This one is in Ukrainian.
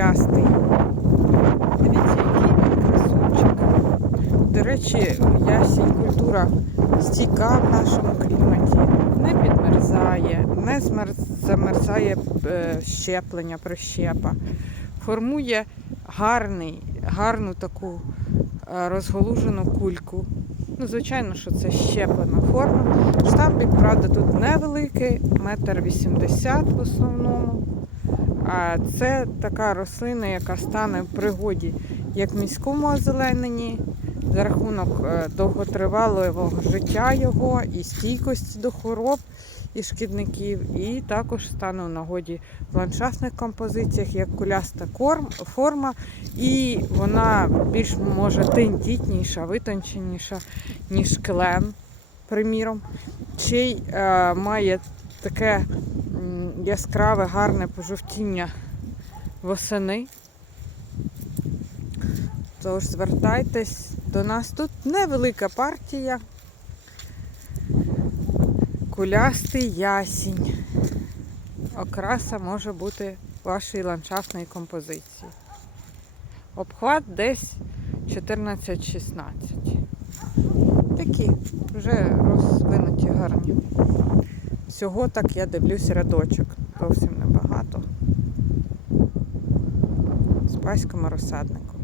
кулястий. Дивіться, який він красунчик. До речі, ясінь культура стійка в нашому кліматі, не підмерзає, не замерзає е, щеплення, прищепа. Формує гарний, гарну таку е, розголужену кульку. Ну, звичайно, що це щеплена форма. Штамбік, правда, тут невеликий, метр вісімдесят в основному. А це така рослина, яка стане в пригоді як міському озелененні, за рахунок е, довготривалого життя його і стійкості до хвороб і шкідників, і також стане в нагоді в ландшафтних композиціях як куляста корм, форма, і вона більш може тендітніша, витонченіша, ніж клен, приміром. Ще й е, має таке яскраве, гарне пожовтіння восени. Тож звертайтесь до нас. Тут невелика партія. Кулястий ясінь. Окраса може бути вашої ландшафтної композиції. Обхват десь 14-16. Такі вже розвинуті гарні. Всього так я дивлюсь рядочок. Зовсім небагато. З паському розсадником.